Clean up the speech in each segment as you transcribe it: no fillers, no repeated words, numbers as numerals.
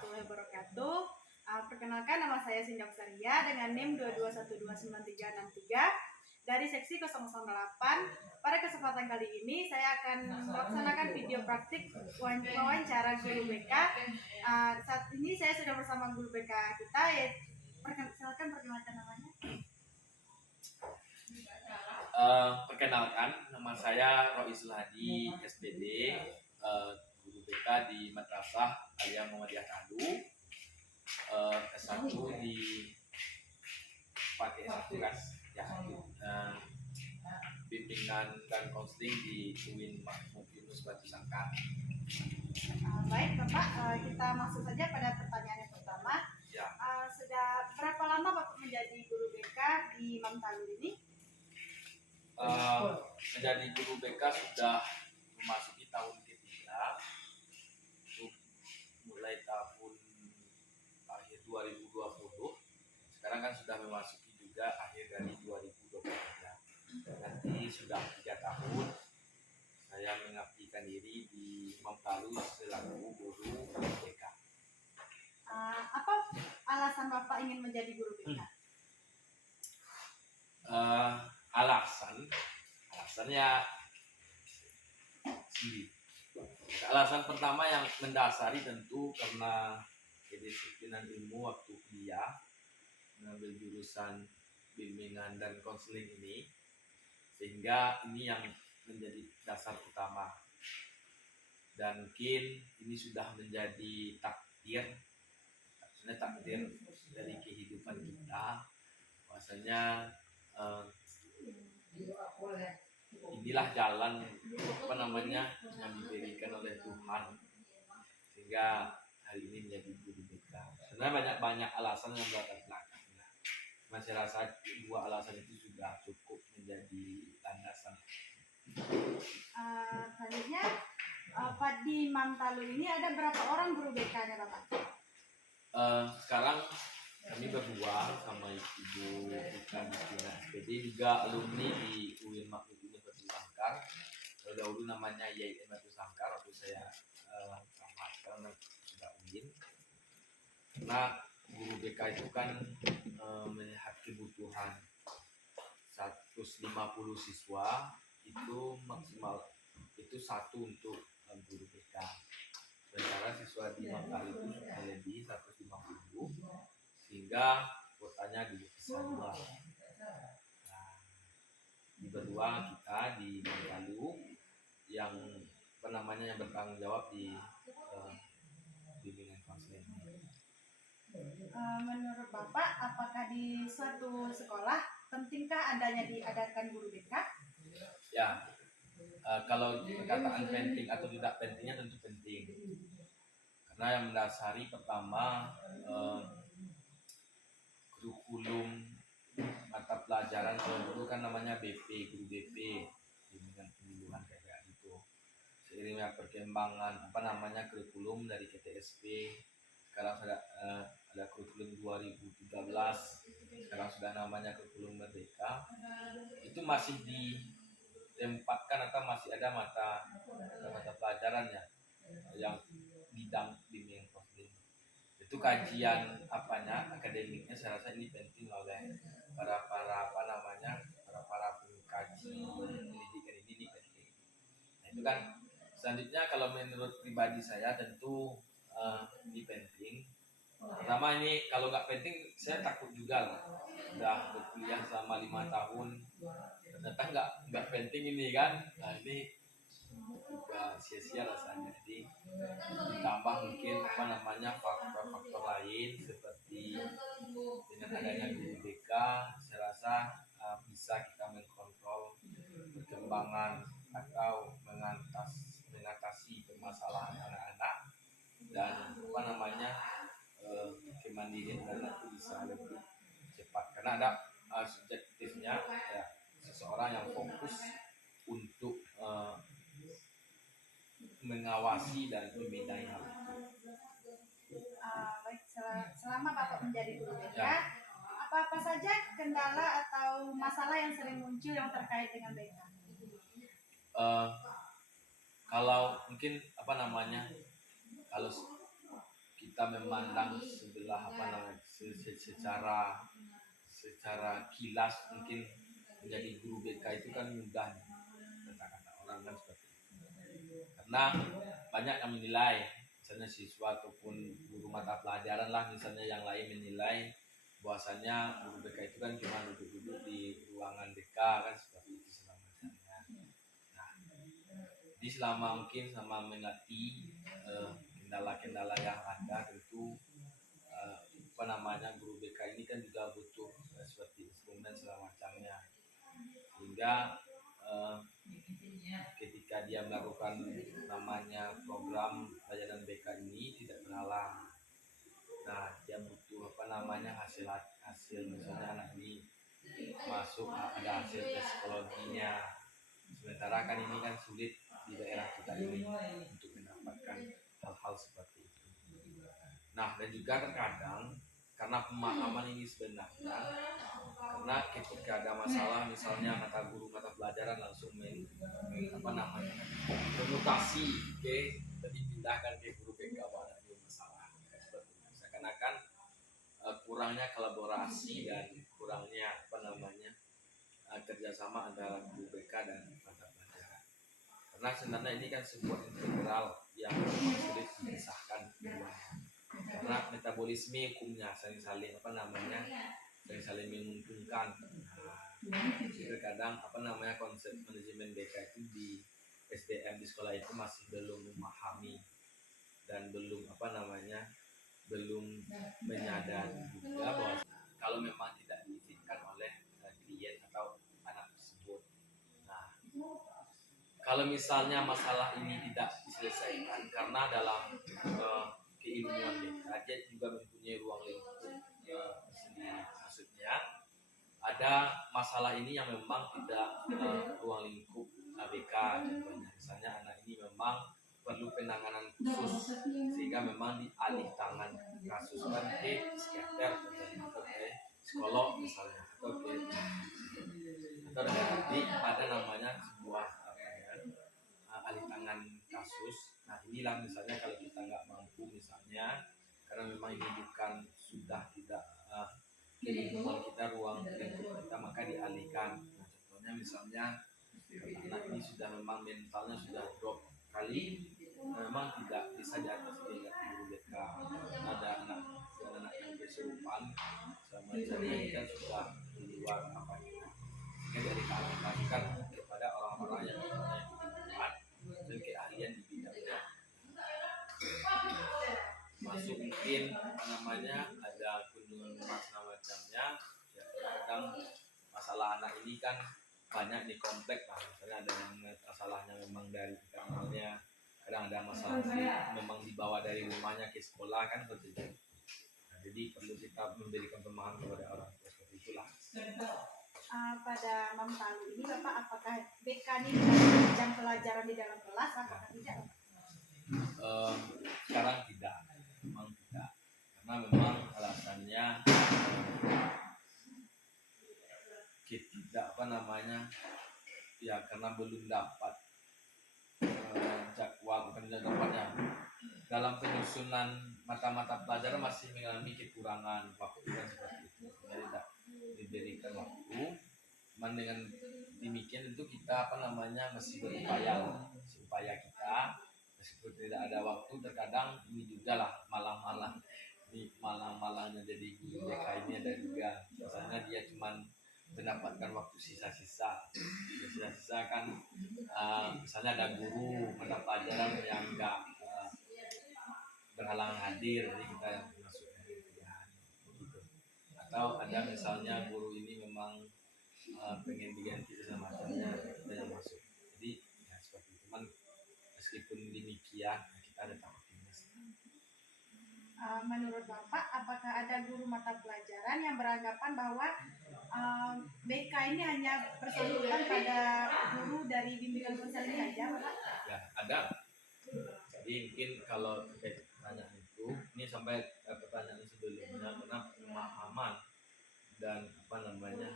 warahmatullahi wabarakatuh. Perkenalkan, nama saya Sinda Saria dengan NIM 2212933 dari seksi 008. Pada kesempatan kali ini saya akan melaksanakan video praktik wawancara guru BK. Saat ini saya sudah bersama guru BK kita. Silakan perkenalkan namanya. Perkenalkan, nama saya Roisul Hadi, SPD, guru BK di Madrasah Aliyah Muhammadiyah Kadu, S1 di pakai S1 ya, bimbingan dan konseling di UIN Mahmud Yunus Batu Sangkar. Baik Bapak, kita masuk saja pada pertanyaan yang pertama. Ya. Sudah berapa lama Bapak menjadi guru BK di Mamtalur ini? Menjadi guru BK sudah memasuki tahun ketiga, mulai tahun akhir 2020. Sekarang kan sudah memasuki juga akhir dari 2023. Nanti sudah 3 tahun saya mengabdikan diri di Mamtalur selaku guru BK. Apa alasan Bapak ingin menjadi guru BK? Alasannya sendiri. Alasan pertama yang mendasari tentu karena kedisiplinan ilmu waktu kuliah mengambil jurusan bimbingan dan konseling ini, sehingga ini yang menjadi dasar utama, dan mungkin ini sudah menjadi takdir dari kehidupan kita, bahwasanya inilah jalan yang diberikan oleh Tuhan sehingga hari ini menjadi guru BK. Sebenarnya banyak alasan yang berlatar belakang. Saya rasa 2 alasan itu sudah cukup menjadi landasan. Selanjutnya, di Mamtalur ini ada berapa orang guru BK-nya Bapak? Sekarang kami berdua sama Ibu Ika Mistina SPD, juga alumni di UIN Mahmud Yunus Batu Sangkar. Dahulu namanya YIM Batu Sangkar, waktu saya sama sekarang sudah UIN. Karena guru BK itu kan melihat kebutuhan 150 siswa, itu maksimal itu 1 untuk guru BK. Sementara siswa di Mamtalur itu sudah lebih 150, sehingga kuotanya bisa 2. Di berdua kita di Mamtalur yang yang bertanggung jawab di bimbingan konseling. Menurut Bapak, apakah di suatu sekolah pentingkah adanya diadakan guru BK? Ya, kalau perkataan penting atau tidak pentingnya tentu penting, karena yang mendasari pertama kurikulum mata pelajaran. Kalau dulu kan namanya BP, guru BP, bimbingan penyuluhan kayak gitu. Seiringnya perkembangan kurikulum dari KTSP, sekarang sudah ada kurikulum 2013, sekarang sudah namanya kurikulum Merdeka. Itu masih ditempatkan atau masih ada mata pelajarannya yang bidang bimbingan konseling. Itu kajian akademiknya, saya rasa ini penting oleh para pengkaji pendidikan ini penting. Nah, itu kan selanjutnya kalau menurut pribadi saya tentu ini penting. Pertama, ini kalau nggak penting saya takut juga lah. Udah berkuliah selama 5 tahun ternyata nggak penting ini kan. Nah, ini juga sia-sia rasanya. Jadi ditambah mungkin faktor-faktor lain seperti dengan adanya guru BK, saya rasa bisa kita mengkontrol perkembangan atau mengatasi permasalahan anak-anak, dan kemandirian anak itu bisa lebih cepat, karena ada subjektifnya ya, seseorang yang fokus untuk mengawasi dan membedakan hal itu. Baik, selama Bapak menjadi guru BK, Ya. apa saja kendala atau masalah yang sering muncul yang terkait dengan BK? Kalau mungkin kalau kita kita memandang sebelah apa namanya secara kilas mungkin menjadi guru BK itu kan mudah, kata-kata orang kan seperti itu. Karena banyak yang menilai, misalnya siswa ataupun guru mata pelajaran lah misalnya yang lain menilai bahwasanya guru BK itu kan cuma duduk-duduk di ruangan BK kan seperti itu selamanya. Nah, jadi selama mungkin sama mengerti kendala-kendala yang ada tentu apa namanya guru BK ini kan juga butuh seperti instrumen segala macamnya, sehingga ketika dia melakukan namanya program pelajaran BK ini tidak terhalang. Nah, dia butuh apa namanya hasil misalnya anak ini masuk ada hasil tes psikologinya, sementara kan ini kan sulit di daerah kita ini untuk mendapatkan hal-hal seperti itu. Nah, dan juga terkadang karena pemahaman ini sebenarnya, karena ketika ada masalah misalnya kata guru mata pelajaran langsung apa namanya bermutasi, dipindahkan ke guru BK pada masalah seperti itu. Seakan-akan kurangnya kolaborasi dan kurangnya apa namanya kerjasama antara guru BK dan mata pelajaran. Karena sebenarnya ini kan sebuah integral yang sulit dipisahkan keduanya. Karena metabolisme hukumnya saling apa namanya saling menguntungkan. Terkadang apa namanya konsep manajemen BK itu di SDM di sekolah itu masih belum memahami dan belum apa namanya belum menyadari juga bahwa kalau memang tidak diizinkan oleh klien atau anak tersebut. Nah, kalau misalnya masalah ini tidak diselesaikan karena dalam keilmuan BK dia juga mempunyai ruang lingkup sendiri, maksudnya ada masalah ini yang memang tidak ruang lingkup BK, contohnya misalnya anak ini memang perlu penanganan khusus sehingga memang dialih tangan kasuskan ke psikiater atau ke psikolog misalnya atau nanti ada namanya sebuah alih tangan kasus. Nah, inilah misalnya kalau kita nggak mampu misalnya karena memang ini bukan sudah tidak lingkungan kita, ruang lingkup kita, maka dialihkan. Nah, contohnya misalnya anak ini sudah memang mentalnya sudah drop kali, memang tidak bisa diatasi dengan guru BK. Ada anak yang kesurupan sama ini kan sudah di luar apa kita, ini dari dialihkan kepada orang-orang yang kuat dan keahlian di bidangnya. Masuk mungkin apa namanya ada kunjungan rumah semacamnya ya, kadang masalah anak ini kan banyak di komplek lah, misalnya ada yang masalahnya memang dari internalnya, kadang ada masalah memang dibawa dari rumahnya ke sekolah kan seperti itu. Nah, jadi perlu kita memberikan pemahaman kepada orang tua seperti itulah. Pada Mam Talu ini Bapak, apakah BK ini jam pelajaran di dalam kelas apakah tidak? Sekarang tidak, memang tidak, karena memang alasannya tidak apa namanya ya karena belum dapat jadwal, bukan dapatnya dalam penyusunan mata-mata pelajaran masih mengalami kekurangan waktu kan seperti itu, jadi tidak diberikan waktu. Cuman dengan demikian itu kita apa namanya masih berupaya supaya kita meskipun tidak ada waktu, terkadang ini juga lah malang-malangnya jadi guru BK ini ada juga, misalnya dia cuman mendapatkan waktu sisa-sisa kan misalnya ada guru mata pelajaran yang enggak berhalangan hadir, jadi kita masuk pilihan begitu. Atau ada misalnya guru ini memang pengen diganti sama macamnya, kita yang masuk. Jadi ya seperti itu. Cuman meskipun demikian kita ada optimis. Menurut Bapak, apakah ada guru mata pelajaran yang beranggapan bahwa BK ini hanya bersangkutan pada guru dari bimbingan sosial ini saja, Bapak? Ya, ada. Jadi mungkin kalau terkait pertanyaan itu, ini sampai pertanyaan sebelumnya, karena pemahaman dan apa namanya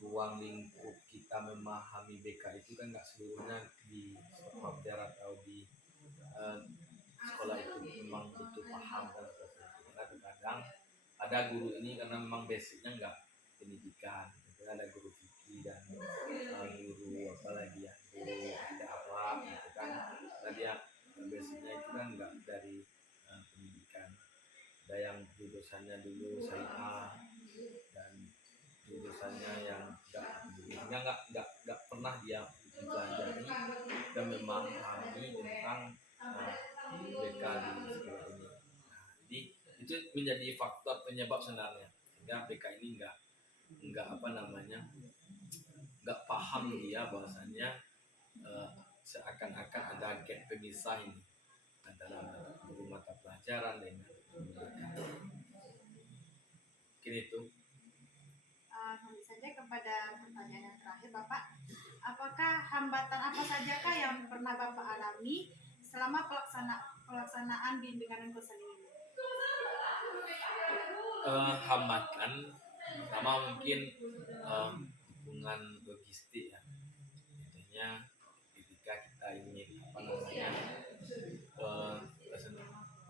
ruang lingkup kita memahami BK itu kan nggak seluruhnya di software atau di memang betul paham kan seperti itu. Karena terkadang ada guru ini karena memang basicnya nggak pendidikan, gitu. Ada guru fikih dan guru apa lagi ya, guru tidak Arab gitu kan. Nah dia basicnya itu kan nggak dari pendidikan. Ada yang jurusannya dulu syariah dan jurusannya yang nggak pernah dia pelajari dan memahami tentang BK di sekolah ini. Nah, jadi itu menjadi faktor penyebab sebenarnya sehingga BK ini nggak apa namanya nggak paham dia bahwasannya seakan-akan ada gap pemisah ini antara guru mata pelajaran dengan BK. Mungkin itu. Lanjut saja kepada pertanyaan yang terakhir, Bapak. Apakah hambatan apa sajakah yang pernah Bapak alami selama pelaksanaan bimbingan konseling ini? Hambatan sama mungkin hubungan logistik ya. Intinya ketika kita ingin apa namanya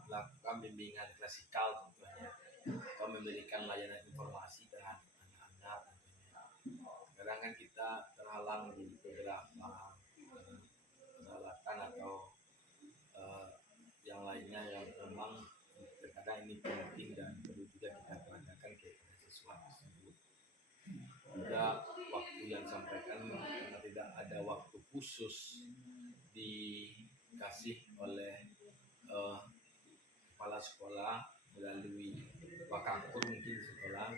melakukan bimbingan klasikal tentunya atau memberikan layanan informasi terhadap anak-anak tentunya. Kadang kan kita terhalang di beberapa peralatan atau yang lainnya yang memang terkadang ini penting dan perlu juga kita peragakan kepada siswa tersebut. Juga waktu yang disampaikan karena tidak ada waktu khusus dikasih oleh kepala sekolah melalui wakakur mungkin di sekolah,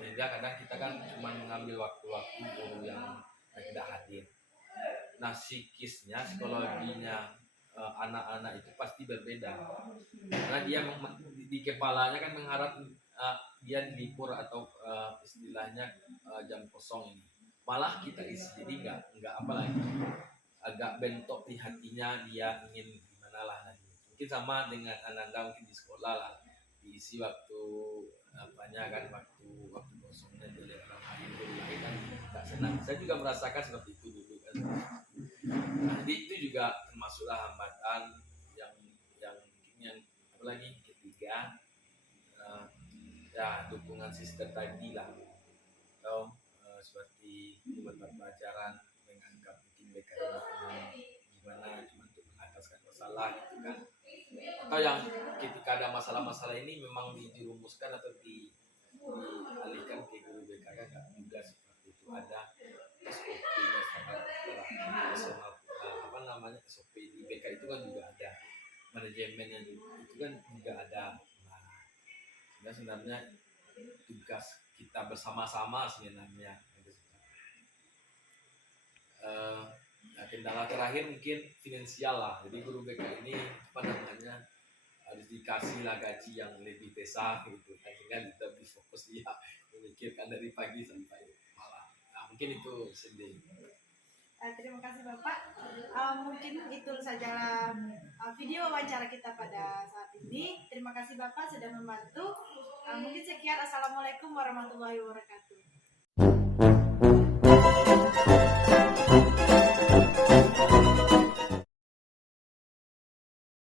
sehingga kadang kita kan cuma mengambil waktu-waktu guru yang tidak hadir. Nah psikisnya, psikologinya anak-anak itu pasti berbeda karena dia di kepalanya kan mengharap dia libur atau istilahnya jam kosong ini malah kita isi, jadi nggak apa lagi agak bentok di hatinya, dia ingin gimana lah nanti. Mungkin sama dengan Ananda mungkin di sekolah lah diisi waktu apanya kan, waktu kosongnya jadi orang lain dulu kan nggak senang. Saya juga merasakan seperti itu dulu kan. Nah, jadi itu juga termasuklah hambatan yang apalagi ketiga ya dukungan sistem tadi lah, atau seperti mata pelajaran menganggap mungkin BK gimana cuma untuk mengataskan masalah gitu kan, atau yang ketika ada masalah-masalah ini memang dirumuskan atau dialihkan ke guru BK kan nggak juga seperti itu. Ada SOP-nya sama apa namanya SOP di BK itu kan juga ada manajemennya, itu kan juga ada. Nah sebenarnya tugas kita bersama-sama sebenarnya. Kendala terakhir mungkin finansial lah. Jadi guru BK ini apa namanya harus dikasih lah gaji yang lebih besar gitu kan, sehingga kita bisa fokus dia memikirkan dari pagi sampai malam. Nah mungkin itu sendiri. Terima kasih Bapak. Mungkin itu saja video wawancara kita pada saat ini. Terima kasih Bapak sudah membantu. Mungkin sekian. Assalamualaikum warahmatullahi wabarakatuh.